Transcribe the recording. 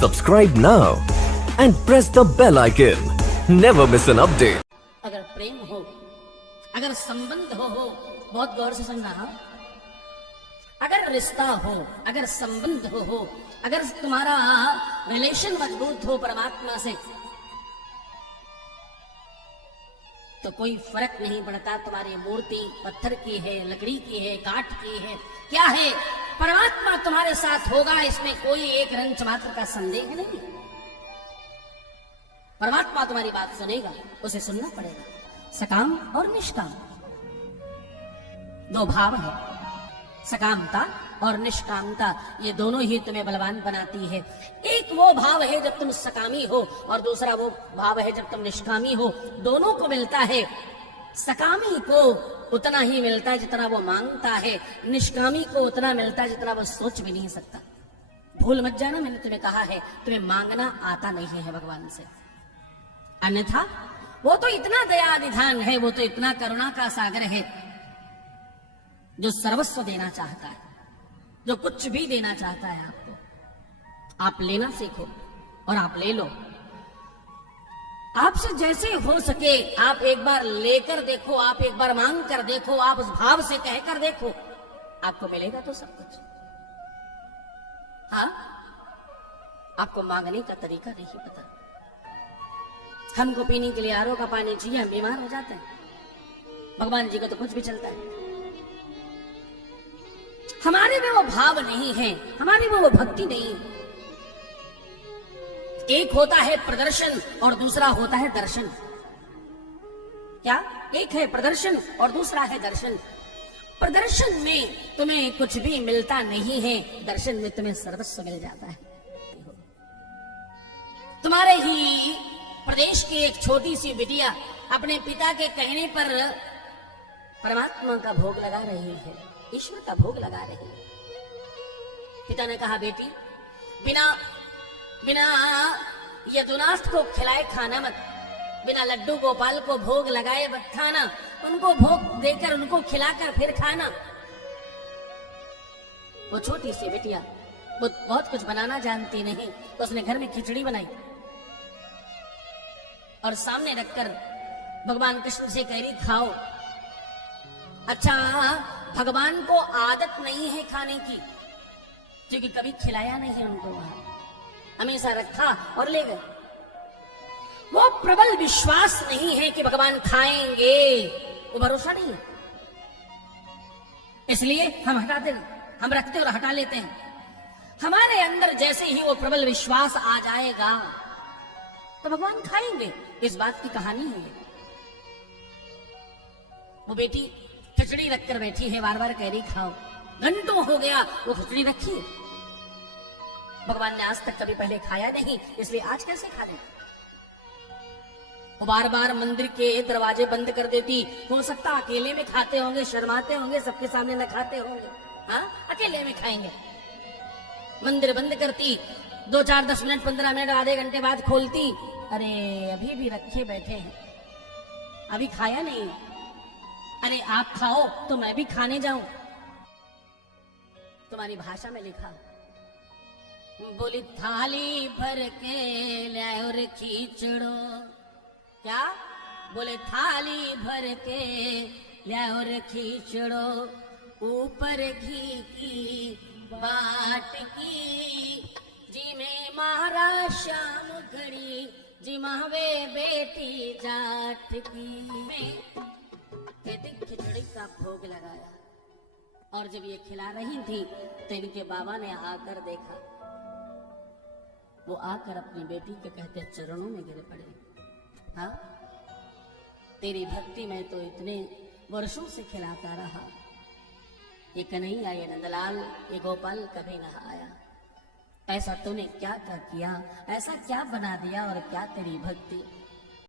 Subscribe now and press the bell icon. Never miss an update. अगर प्रेम हो, अगर संबंध हो, बहुत गौर से सुनना। अगर रिश्ता हो, अगर संबंध हो, अगर तुम्हारा रिलेशन मजबूत हो परमात्मा से, तो कोई फर्क नहीं पड़ता तुम्हारी मूर्ति पत्थर की है, लकड़ी की है, काठ की है, क्या है, परमात्मा तुम्हारे साथ होगा, इसमें कोई एक रंच मात्र का संदेह नहीं। परमात्मा तुम्हारी बात सुनेगा, उसे सुनना पड़ेगा। सकाम और निष्काम दो भाव है, सकामता और निष्कामता, ये दोनों ही तुम्हें बलवान बनाती है। एक वो भाव है जब तुम सकामी हो, और दूसरा वो भाव है जब तुम निष्कामी हो। दोनों को मिलता है। सकामी को उतना ही मिलता है जितना वो मांगता है, निष्कामी को उतना मिलता है जितना वो सोच भी नहीं सकता। भूल मत जाना, मैंने तुम्हें कहा है तुम्हें मांगना आता नहीं है भगवान से, अन्यथा वो तो इतना दया निधान है, वो तो इतना करुणा का सागर है, जो सर्वस्व देना चाहता है, जो कुछ भी देना चाहता है आपको। आप लेना सीखो और आप ले लो। आपसे जैसे हो सके आप एक बार लेकर देखो, आप एक बार मांग कर देखो, आप उस भाव से कहकर देखो, आपको मिलेगा तो सब कुछ। हाँ, आपको मांगने का तरीका नहीं पता। हमको पीने के लिए आरओ का पानी चाहिए, हम बीमार हो जाते हैं। भगवान जी को तो कुछ भी चलता है। हमारे में वो भाव नहीं है, हमारे में वो भक्ति नहीं है। एक होता है प्रदर्शन और दूसरा होता है दर्शन। क्या? एक है प्रदर्शन और दूसरा है दर्शन। प्रदर्शन में तुम्हें कुछ भी मिलता नहीं है, दर्शन में तुम्हें सर्वस्व मिल जाता है। तुम्हारे ही प्रदेश की एक छोटी सी बिटिया अपने पिता के कहने पर परमात्मा का भोग लगा रही है, ईश्वर का भोग लगा रही है। पिता ने कहा, बेटी बिना बिना यदुनाथ को खिलाए खाना मत, बिना लड्डू गोपाल को भोग लगाए मत खाना, उनको भोग देकर उनको खिलाकर फिर खाना। वो छोटी सी बिटिया वो बहुत कुछ बनाना जानती नहीं, तो उसने घर में खिचड़ी बनाई और सामने रखकर भगवान कृष्ण से कह रही, खाओ। अच्छा, भगवान को आदत नहीं है खाने की, क्योंकि कभी खिलाया नहीं उनको, वहां हमेशा रखा और ले गए। वो प्रबल विश्वास नहीं है कि भगवान खाएंगे, वो भरोसा नहीं है, इसलिए हम हटाते, हम रखते और हटा लेते हैं। हमारे अंदर जैसे ही वो प्रबल विश्वास आ जाएगा तो भगवान खाएंगे, इस बात की कहानी है। वो बेटी खिचड़ी रखकर बैठी है, बार बार कह रही खाओ। घंटों हो गया वो खिचड़ी रखी है। भगवान ने आज तक कभी पहले खाया नहीं, इसलिए आज कैसे खा ले। वो बार बार मंदिर के दरवाजे बंद कर देती। हो सकता अकेले में खाते होंगे, शर्माते होंगे, सबके सामने न खाते होंगे, हाँ अकेले में खाएंगे। मंदिर बंद करती, 2, 4, 10 मिनट, 15 मिनट, आधे घंटे बाद खोलती। अरे अभी भी रखे बैठे हैं, अभी खाया नहीं। अरे आप खाओ तो मैं भी खाने जाऊं। तुम्हारी भाषा में लिखा, बोली थाली भर के लाओ रे खींचड़ो। क्या? बोले थाली भर के लाओ रे खींचड़ो, ऊपर घी की बाट की, जी में मारा शाम घड़ी, जी मावे बेटी जाट की। कहते खिचड़ी का भोग लगाया, और जब ये खिला रही थी तो इनके बाबा ने आकर देखा। वो आकर अपनी बेटी के कहते चरणों में गिर पड़े। हाँ, तेरी भक्ति में तो इतने वर्षों से खिलाता रहा, ये कन्हैया, ये नंदलाल, ये गोपाल कभी न आया। ऐसा तूने क्या क्या किया, ऐसा क्या बना दिया, और क्या तेरी भक्ति।